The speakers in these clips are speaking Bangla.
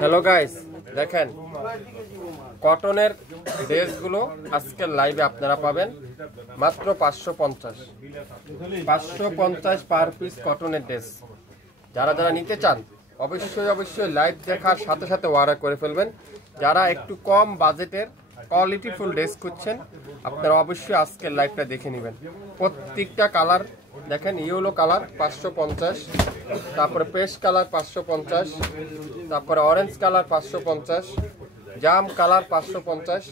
হ্যালো গাইস, দেখেন কটনের ড্রেসগুলো আজকের লাইভে আপনারা পাবেন মাত্র 550 পার পিস কটনের ড্রেস। যারা যারা নিতে চান অবশ্যই লাইভ দেখার সাথে সাথে অর্ডার করে ফেলবেন। যারা একটু কম বাজেটের কোয়ালিটিফুল ড্রেস খুঁজছেন আপনারা অবশ্যই আজকের লাইভটা দেখে নেবেন। প্রত্যেকটা কালার দেখেন, ইয়েলো কালার 550, তারপরে পেস্ট কালার 550, তারপরে অরেঞ্জ কালার 550, জাম কালার 550।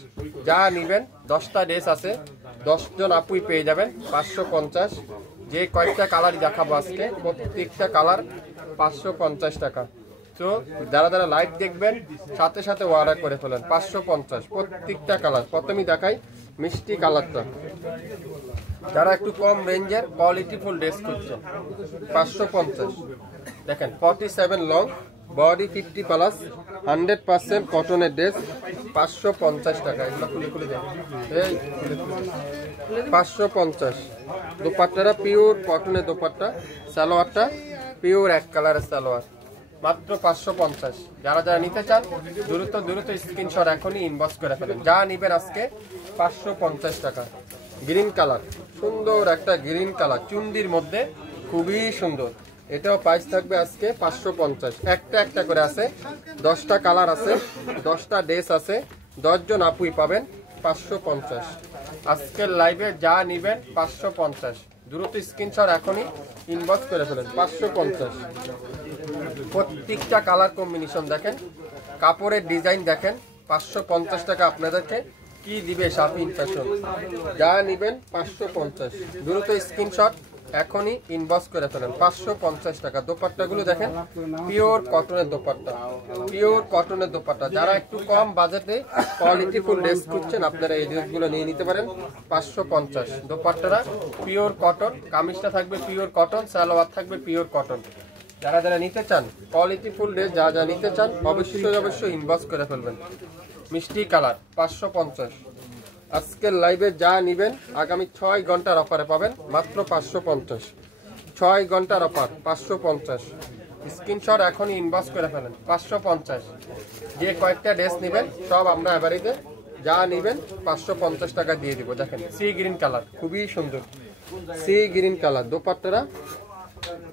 যা নেবেন 10টা ড্রেস আছে, 10 জন আপুই পেয়ে যাবেন 550। যে কয়েকটা কালারই দেখাবো আজকে প্রত্যেকটা কালার 550 টাকা। তো যারা যারা লাইভ দেখবেন সাথে সাথে অর্ডার করে ফেলেন। 550 প্রত্যেকটা কালার। প্রথমেই দেখাই মিষ্টি কালারটা। যারা একটু কম রেঞ্জের কোয়ালিটিফুল ড্রেস খুঁজছেন 550। দেখেন 47 লং, বডি 50 প্লাস, 100% কটনের ড্রেস 550 টাকা। এগুলো খুলে দেন, এই 550। দোপাট্টাটা পিওর কটনের দোপাট্টা, সালোয়ারটা পিওর এক কালারের সালোয়ার, মাত্র 550। যারা যারা নিতে চান দ্রুত স্ক্রিনশট এখনই ইনবক্স করে ফেলেন। যা নিবেন আজকে 550 টাকা। গ্রিন কালার, সুন্দর একটা গ্রিন কালার, চুন্ডির মধ্যে খুবই সুন্দর। এটাও প্রাইস থাকবে আজকে 550। একটা করে আছে, 10টা কালার আছে, 10টা ড্রেস আছে, 10 জন আপুই পাবেন 550। আজকের লাইভে যা নিবেন 550। দ্রুত স্ক্রিনশট এখনই ইনবক্স করে ফেলেন। 550। প্রত্যেকটা কালার কম্বিনেশন দেখেন, কাপড়ের ডিজাইন দেখেন। 550 টাকা আপনাদেরকে কি দিবে শাপিং ফ্যাশন। যা নিবেন 550। দ্রুত স্ক্রিনশট এখনই ইনবক্স করে ফেলেন। 550 টাকা। দোপাট্টাগুলো দেখেন, পিওর কটনের দোপাট্টা, পিওর কটনের দোপাট্টা। যারা একটু কম বাজেটে কোয়ালিটিফুল ড্রেস খুঁজছেন আপনারা এই ড্রেসগুলো নিয়ে নিতে পারেন। 550। দোপাট্টাটা পিওর কটন, কামিজটা থাকবে পিওর কটন, সালোয়ার থাকবে পিওর কটন। যারা যারা নিতে চান কোয়ালিটিফুল ড্রেস, যা নিতে চান অবশ্যই ইনবক্স করে ফেলবেন। মিষ্টি কালার 550। আজকের লাইভে যা নিবেন আগামী 6 ঘন্টার অফারে পাবেন মাত্র 550। 6 ঘন্টার অফার 550। স্ক্রিনশট এখনই ইনবক্স করে ফেলেন। 550। যে কয়েকটা ড্রেস নেবেন সব আমরা এভারেজে যা নিবেন 550 টাকা দিয়ে দিব। দেখেন সি গ্রিন কালার, খুবই সুন্দর সি গ্রিন কালার। দোপাট্টারা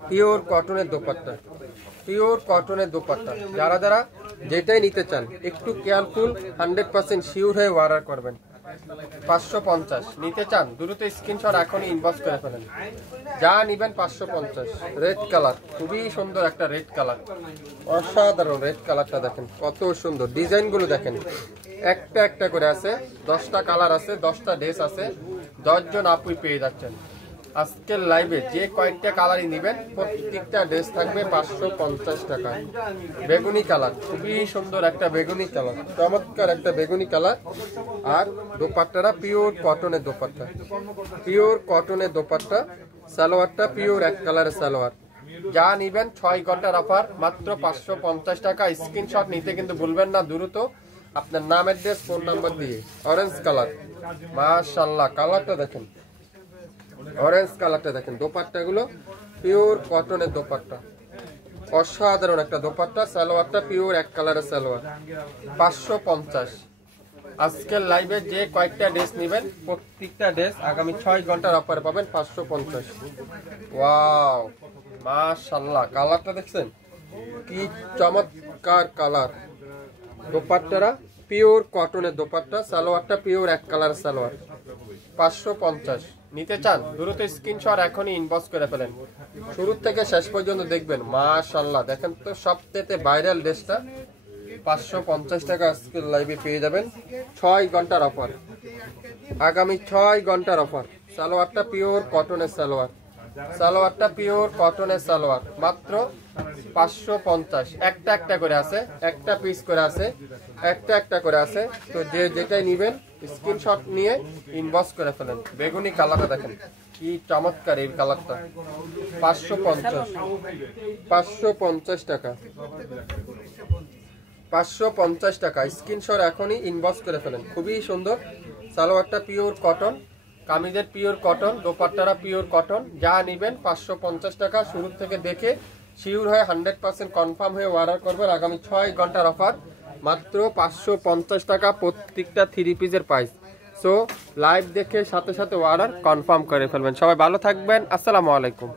পিওর কটনের দোপাট্টা, পিওর কটনের দোপাট্টা। যারা যারা যেটাই নিতে চান একটু কেয়ারফুল, 100% শিওর হয়ে অর্ডার করবেন। 550 নিতে চান দ্রুত স্ক্রিনশট এখনই ইনবক্স করে ফেলেন। যা নিবেন 550। রেড কালার, খুবই সুন্দর একটা রেড কালার, অসাধারণ রেড কালারটা দেখেন কত সুন্দর। ডিজাইনগুলো দেখেন, একটা করে আছে, 10টা কালার আছে, 10টা ড্রেস আছে, 10 জন আপুই পেয়ে যাচ্ছেন। আজকের লাইভে যে কয়েকটা কালারই নেবেন প্রত্যেকটা ড্রেস থাকবে 550 টাকা। বেগুনি কালার, খুবই সুন্দর একটা বেগুনি কালার, চমৎকার একটা বেগুনি কালার। আর দোপাট্টাটা পিওর কটনের দোপাট্টা, পিওর কটনের দোপাট্টা। সালোয়ারটা পিওর এক কালারের সালোয়ার। যা নিবেন 6 ঘন্টার অফার মাত্র 550 টাকা। স্ক্রিনশট নিতে কিন্তু ভুলবেন না, দ্রুত আপনার নাম, অ্যাড্রেস, ফোন নাম্বার দিয়ে। অরেঞ্জ কালার, মাশাআল্লাহ কালারটা দেখেন, অরেঞ্জ কালারটা দেখেন। দোপাট্টাগুলো পিওর কটনের দোপাট্টা, অসাধারণ একটা দোপাট্টা। সালোয়ারটা পিওর এক কালারের সালোয়ার, 550। আজকের লাইভে যে কয়েকটা ড্রেস নেবেন প্রত্যেকটা ড্রেস আগামী 6 ঘন্টার অফারে পাবেন 550। ওয়াও মাশাআল্লাহ, কালারটা দেখছেন কি চমৎকার কালার। দোপাট্টারা পিওর কটনের দোপাট্টা, সালোয়ারটা পিওর এক কালারের সালোয়ার, 550। নিতে চান দ্রুত স্ক্রিনশট এখনই ইনবক্স করে ফেলেন। শুরু থেকে শেষ পর্যন্ত দেখবেন। মাশাআল্লাহ দেখেন তো, সবথেকে ভাইরাল ড্রেসটা 550 টাকা আজকের লাইভে পেয়ে যাবেন। 6 ঘন্টার অফার, আগামী 6 ঘন্টার অফার। সালোয়ারটা পিওর কটনের সালোয়ার, সালোয়ারটা পিওর কটনের সালোয়ার, মাত্র 550। একটা করে আছে, একটা পিস করে আছে, একটা করে আছে। তো যে যেটাই নিবেন স্ক্রিনশট নিয়ে ইনবক্স করে ফেলেন। বেগুনি কালারটা দেখেন কি চমৎকার এই কালারটা, 550। 550 টাকা, 550 টাকা। স্ক্রিনশট এখনই ইনবক্স করে ফেলেন। খুবই সুন্দর। সালোয়ারটা পিওর কটন, কামিজের পিওর কটন, দোপাট্টারা পিওর কটন। যা নিবেন 550 টাকা। শুরু থেকে দেখে শিওর হয়ে 100% কনফার্ম হয়ে অর্ডার করবেন। আগামী 6 ঘন্টার অফার, মাত্র 550 টাকা প্রত্যেকটা 3 পিসের প্রাইস। সো লাইভ দেখে সাথে সাথে অর্ডার কনফার্ম করে ফেলবেন। সবাই ভালো থাকবেন, আসসালামু আলাইকুম।